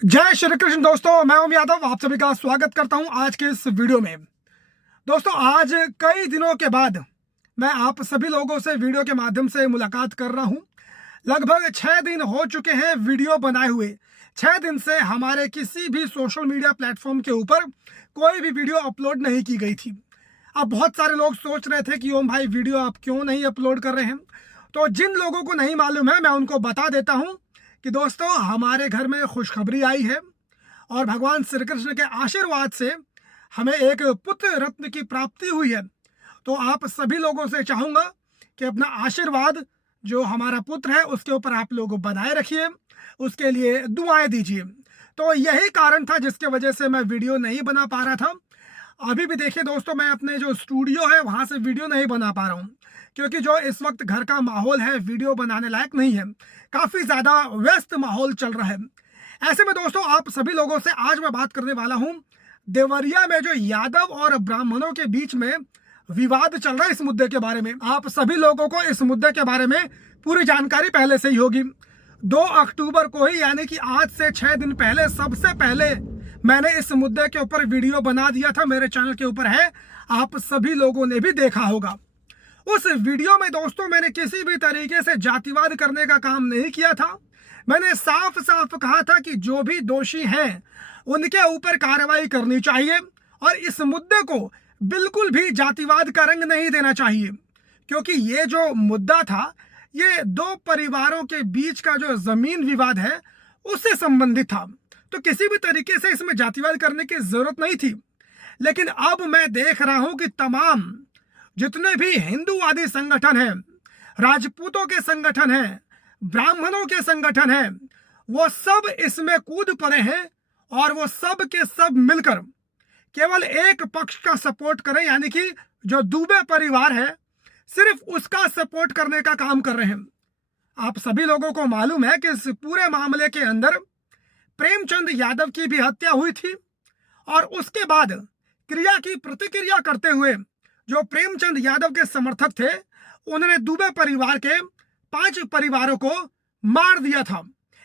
जय श्री कृष्ण दोस्तों, मैं ओम यादव आप सभी का स्वागत करता हूं आज के इस वीडियो में। दोस्तों, आज कई दिनों के बाद मैं आप सभी लोगों से वीडियो के माध्यम से मुलाकात कर रहा हूं। लगभग 6 दिन हो चुके हैं वीडियो बनाए हुए। 6 दिन से हमारे किसी भी सोशल मीडिया प्लेटफॉर्म के ऊपर कोई भी वीडियो अपलोड नहीं की गई थी। अब बहुत सारे लोग सोच रहे थे कि ओम भाई वीडियो आप क्यों नहीं अपलोड कर रहे हैं। तो जिन लोगों को नहीं मालूम है मैं उनको बता देता हूं कि दोस्तों, हमारे घर में खुशखबरी आई है और भगवान श्री कृष्ण के आशीर्वाद से हमें एक पुत्र रत्न की प्राप्ति हुई है। तो आप सभी लोगों से चाहूँगा कि अपना आशीर्वाद जो हमारा पुत्र है उसके ऊपर आप लोग बनाए रखिए, उसके लिए दुआएं दीजिए। तो यही कारण था जिसके वजह से मैं वीडियो नहीं बना पा रहा था। अभी भी देखिए दोस्तों, मैं अपने जो स्टूडियो है वहाँ से वीडियो नहीं बना पा रहा हूँ, क्योंकि जो इस वक्त घर का माहौल है वीडियो बनाने लायक नहीं है। काफ़ी ज़्यादा व्यस्त माहौल चल रहा है। ऐसे में दोस्तों, आप सभी लोगों से आज मैं बात करने वाला हूँ देवरिया में जो यादव और ब्राह्मणों के बीच में विवाद चल रहा है, इस मुद्दे के बारे में। आप सभी लोगों को इस मुद्दे के बारे में पूरी जानकारी पहले से ही होगी। 2 अक्टूबर को ही, यानी कि आज से 6 दिन पहले, सबसे पहले मैंने इस मुद्दे के ऊपर वीडियो बना दिया था। मेरे चैनल के ऊपर है, आप सभी लोगों ने भी देखा होगा। उस वीडियो में दोस्तों मैंने किसी भी तरीके से जातिवाद करने का काम नहीं किया था। मैंने साफ साफ कहा था कि जो भी दोषी हैं उनके ऊपर कार्रवाई करनी चाहिए और इस मुद्दे को बिल्कुल भी जातिवाद का रंग नहीं देना चाहिए, क्योंकि ये जो मुद्दा था ये 2 परिवारों के बीच का जो जमीन विवाद है उससे संबंधित था। तो किसी भी तरीके से इसमें जातिवाद करने की जरूरत नहीं थी। लेकिन अब मैं देख रहा हूं कि तमाम जितने भी हिंदूवादी संगठन हैं, राजपूतों के संगठन हैं, ब्राह्मणों के संगठन हैं, वो सब इसमें कूद पड़े हैं और वो सब के सब मिलकर केवल एक पक्ष का सपोर्ट करें, यानी कि जो दुबे परिवार है सिर्फ उसका सपोर्ट करने का काम कर रहे हैं। आप सभी लोगों को मालूम है कि इस पूरे मामले के अंदर प्रेमचंद यादव की भी हत्या हुई थी और उसके बाद क्रिया की प्रतिक्रिया करते हुए जो प्रेमचंद यादव के समर्थक थे उन्होंने दुबे परिवार के 5 परिवारों को मार दिया था।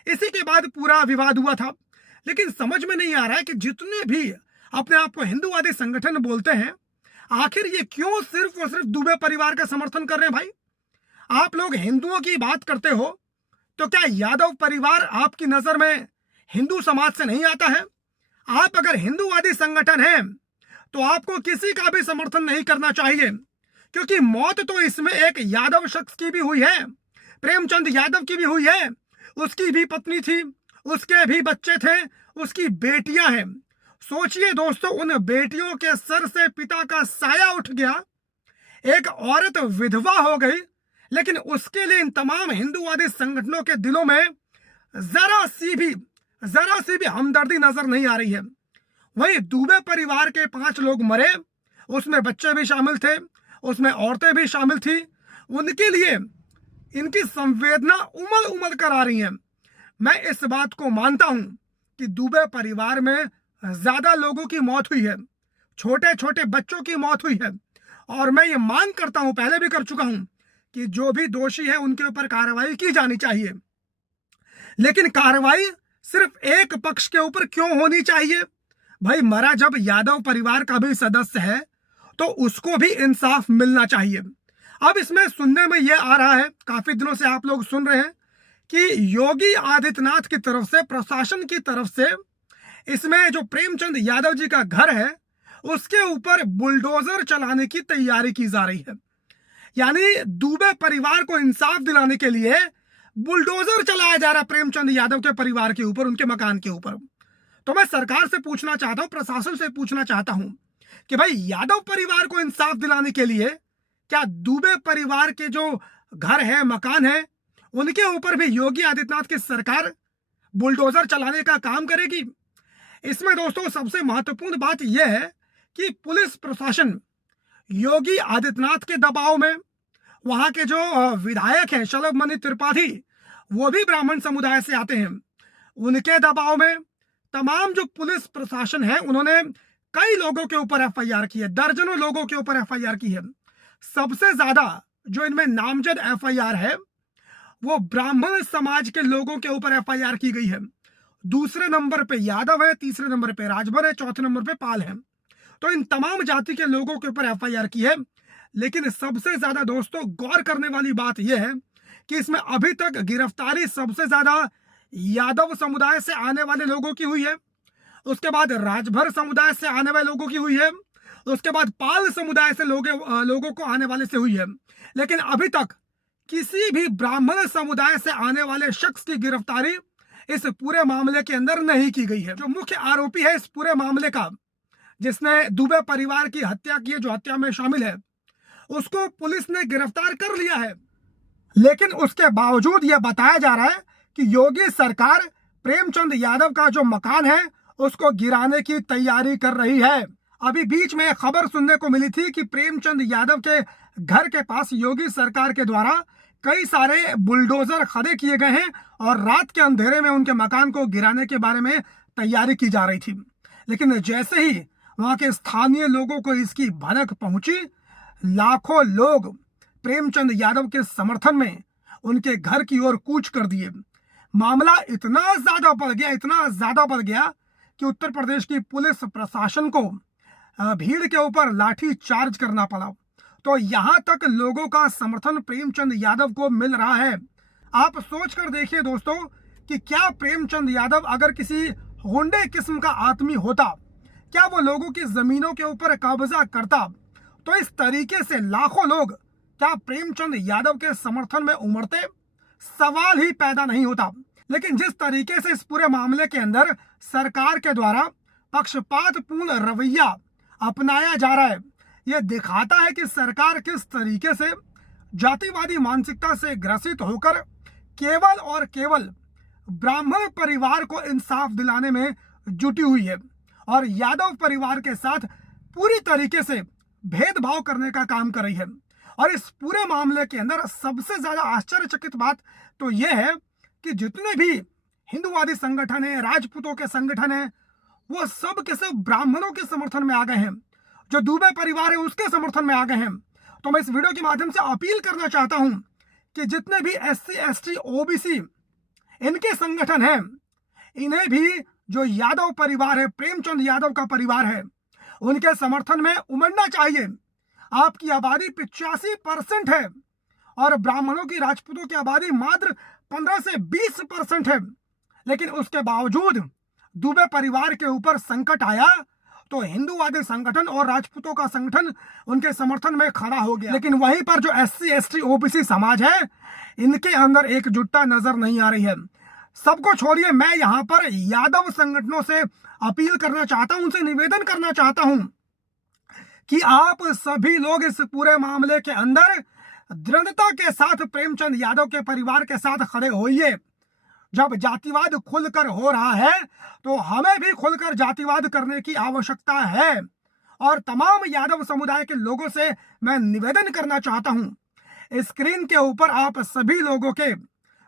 इसी के बाद पूरा विवाद हुआ था। लेकिन समझ में नहीं आ रहा है कि जितने भी अपने आप को हिंदूवादी संगठन बोलते हैं, आखिर ये क्यों सिर्फ और सिर्फ दुबे परिवार का समर्थन कर रहे हैं। भाई, आप लोग हिंदुओं की बात करते हो तो क्या यादव परिवार आपकी नजर में हिंदू समाज से नहीं आता है? आप अगर हिंदूवादी संगठन हैं तो आपको किसी का भी समर्थन नहीं करना चाहिए, क्योंकि मौत तो इसमें एक यादव शख्स की भी हुई है, प्रेमचंद यादव की भी हुई है। उसकी भी पत्नी थी, उसके भी बच्चे थे, उसकी बेटियां हैं। सोचिए दोस्तों, उन बेटियों के सर से पिता का साया उठ गया, एक औरत विधवा हो गई, लेकिन उसके लिए इन तमाम हिंदूवादी संगठनों के दिलों में जरा सी भी हमदर्दी नजर नहीं आ रही है। वही दुबे परिवार के 5 लोग मरे, उसमें बच्चे भी शामिल थे, उसमें औरतें भी शामिल थी। उनके लिए इनकी संवेदना उमल उमल कर आ रही है। मैं इस बात को मानता हूं कि दुबे परिवार में ज्यादा लोगों की मौत हुई है, छोटे छोटे बच्चों की मौत हुई है, और मैं ये मांग करता हूं, पहले भी कर चुका हूं, कि जो भी दोषी है उनके ऊपर कार्रवाई की जानी चाहिए। लेकिन कार्रवाई सिर्फ एक पक्ष के ऊपर क्यों होनी चाहिए? भाई, मरा जब यादव परिवार का भी सदस्य है तो उसको भी इंसाफ मिलना चाहिए। अब इसमें सुनने में यह आ रहा है, काफी दिनों से आप लोग सुन रहे हैं कि योगी आदित्यनाथ की तरफ से, प्रशासन की तरफ से, इसमें जो प्रेमचंद यादव जी का घर है उसके ऊपर बुलडोजर चलाने की तैयारी की जा रही है। यानी दुबे परिवार को इंसाफ दिलाने के लिए बुलडोजर चलाया जा रहा है प्रेमचंद यादव के परिवार के ऊपर, उनके मकान के ऊपर। तो मैं सरकार से पूछना चाहता हूं, प्रशासन से पूछना चाहता हूं कि भाई, यादव परिवार को इंसाफ दिलाने के लिए क्या दुबे परिवार के जो घर है, मकान है, उनके ऊपर भी योगी आदित्यनाथ की सरकार बुलडोजर चलाने का काम करेगी? इसमें दोस्तों सबसे महत्वपूर्ण बात यह है कि पुलिस प्रशासन योगी आदित्यनाथ के दबाव में, वहां के जो विधायक हैं शलभ मणि त्रिपाठी, वो भी ब्राह्मण समुदाय से आते हैं, उनके दबाव में तमाम जो पुलिस प्रशासन है उन्होंने कई लोगों के ऊपर एफआईआर की है, दर्जनों लोगों के ऊपर एफआईआर की है। सबसे ज्यादा जो इनमें नामजद एफआईआर है वो ब्राह्मण समाज के लोगों के ऊपर एफआईआर की गई है। दूसरे नंबर पे यादव है, तीसरे नंबर पे राजभर है, चौथे नंबर पे पाल है। तो इन तमाम जाति के लोगों के ऊपर एफआईआर की है। लेकिन सबसे ज्यादा दोस्तों गौर करने वाली बात यह है कि इसमें अभी तक गिरफ्तारी सबसे ज्यादा यादव समुदाय से आने वाले लोगों की हुई है, उसके बाद राजभर समुदाय से आने वाले लोगों की हुई है, उसके बाद पाल समुदाय से लोगों को आने वाले से हुई है। लेकिन अभी तक किसी भी ब्राह्मण समुदाय से आने वाले शख्स की गिरफ्तारी इस पूरे मामले के अंदर नहीं की गई है। जो मुख्य आरोपी है इस पूरे मामले का, जिसने दुबे परिवार की हत्या की है, जो हत्या में शामिल है, उसको पुलिस ने गिरफ्तार कर लिया है। लेकिन उसके बावजूद यह बताया जा रहा है कि योगी सरकार प्रेमचंद यादव का जो मकान है उसको गिराने की तैयारी कर रही है। अभी बीच में खबर सुनने को मिली थी कि प्रेमचंद यादव के घर के पास योगी सरकार के द्वारा कई सारे बुलडोजर खड़े किए गए हैं और रात के अंधेरे में उनके मकान को गिराने के बारे में तैयारी की जा रही थी। लेकिन जैसे ही वहां के स्थानीय लोगों को इसकी भनक पहुंची, लाखों लोग प्रेमचंद यादव के समर्थन में उनके घर की ओर कूच कर दिए। मामला इतना ज्यादा बढ़ गया कि उत्तर प्रदेश की पुलिस प्रशासन को भीड़ के ऊपर लाठी चार्ज करना पड़ा। तो यहां तक लोगों का समर्थन प्रेमचंद यादव को मिल रहा है। आप सोच कर देखिए दोस्तों कि क्या प्रेमचंद यादव अगर किसी होंडे किस्म का आदमी होता, क्या वो लोगों की जमीनों के ऊपर कब्जा करता? तो इस तरीके से लाखों लोग क्या प्रेमचंद यादव के समर्थन में उमड़ते? सवाल ही पैदा नहीं होता। लेकिन जिस तरीके से इस पूरे मामले के अंदर सरकार के द्वारा पक्षपातपूर्ण रवैया अपनाया जा रहा है, यह दिखाता है कि सरकार किस तरीके से जातिवादी मानसिकता से ग्रसित होकर केवल और केवल ब्राह्मण परिवार को इंसाफ दिलाने में जुटी हुई है और यादव परिवार के साथ पूरी तरीके से भेदभाव करने का काम कर रही है। और इस पूरे मामले के अंदर सबसे ज्यादा आश्चर्यचकित बात तो यह है कि जितने भी हिंदूवादी संगठन है, राजपूतों के संगठन है, वो सब के सब ब्राह्मणों के समर्थन में आ गए हैं। जो दुबे परिवार है उसके समर्थन में आ गए हैं। तो मैं इस वीडियो के माध्यम से अपील करना चाहता हूं कि जितने भी SC ST OBC इनके संगठन हैं, इन्हें भी जो यादव परिवार है, प्रेमचंद यादव का परिवार है, उनके समर्थन में उमड़ना चाहिए। आपकी आबादी 85% है और ब्राह्मणों की, राजपूतों की आबादी मात्र 15 से 20% है। लेकिन उसके बावजूद दुबे परिवार के ऊपर संकट आया तो हिंदूवादी संगठन और राजपूतों का संगठन उनके समर्थन में खड़ा हो गया। लेकिन वहीं पर जो SC ST OBC समाज है, इनके अंदर एकजुटता नजर नहीं आ रही है। सबको छोड़िए, मैं यहाँ पर यादव संगठनों से अपील करना चाहता हूं, उनसे निवेदन करना चाहता हूं कि आप सभी लोग इस पूरे मामले के अंदर दृढ़ता के साथ प्रेमचंद यादव के परिवार के साथ खड़े होइए। जब जातिवाद खुलकर हो रहा है तो हमें भी खुलकर जातिवाद करने की आवश्यकता है। और तमाम यादव समुदाय के लोगों से मैं निवेदन करना चाहता हूं, स्क्रीन के ऊपर आप सभी लोगों के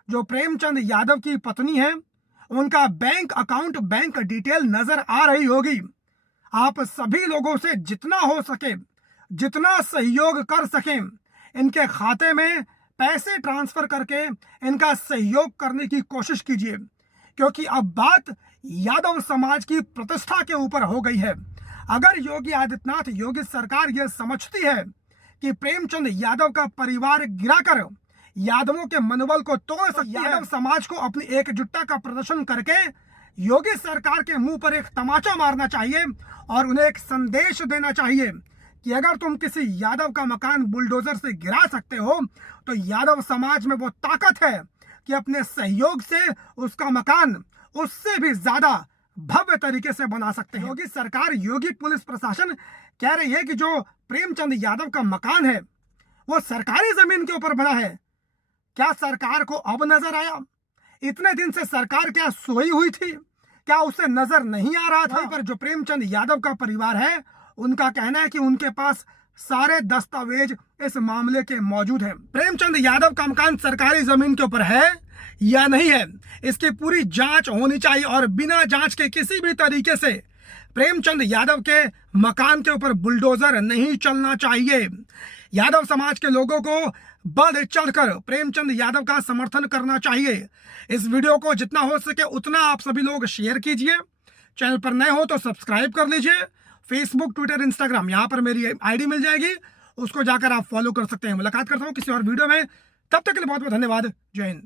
जो प्रेमचंद यादव की पत्नी है, उनका बैंक अकाउंट, बैंक डिटेल नजर आ रही होगी। आप सभी लोगों से जितना हो सके, जितना सहयोग कर सकें, इनके खाते में पैसे ट्रांसफर करके इनका सहयोग करने की कोशिश कीजिए, क्योंकि अब बात यादव समाज की प्रतिष्ठा के ऊपर हो गई है। अगर योगी आदित्यनाथ, योगी सरकार यह समझती है कि प्रेमचंद यादव का परिवार गिराकर यादवों के मनोबल को तोड़ सकती है, यादव समाज को अपनी एकजुटता का प्रदर्शन करके योगी सरकार के मुंह पर एक तमाचा मारना चाहिए और उन्हें एक संदेश देना चाहिए कि अगर तुम किसी यादव का मकान बुलडोजर से गिरा सकते हो तो यादव समाज में वो ताकत है कि अपने सहयोग से उसका मकान उससे भी ज्यादा भव्य तरीके से बना सकते हैं। योगी सरकार, योगी पुलिस प्रशासन कह रही है कि जो प्रेमचंद यादव का मकान है वो सरकारी जमीन के ऊपर बना है। क्या सरकार को अब नजर आया? इतने दिन से सरकार क्या सोई हुई थी? क्या उसे नजर नहीं आ रहा था? पर जो प्रेमचंद यादव का परिवार है, उनका कहना है कि उनके पास सारे दस्तावेज इस मामले के मौजूद हैं। प्रेमचंद यादव का मकान सरकारी जमीन के ऊपर है या नहीं है, इसकी पूरी जांच होनी चाहिए और बिना जांच के किसी भी तरीके से प्रेमचंद यादव के मकान के ऊपर बुलडोजर नहीं चलना चाहिए। यादव समाज के लोगों को बढ़ चढ़कर प्रेमचंद यादव का समर्थन करना चाहिए। इस वीडियो को जितना हो सके उतना आप सभी लोग शेयर कीजिए। चैनल पर नए हो तो सब्सक्राइब कर लीजिए। फेसबुक, ट्विटर, इंस्टाग्राम, यहाँ पर मेरी आईडी मिल जाएगी, उसको जाकर आप फॉलो कर सकते हैं। मुलाकात करता हूँ किसी और वीडियो में, तब तक के लिए बहुत बहुत धन्यवाद। जय हिंद।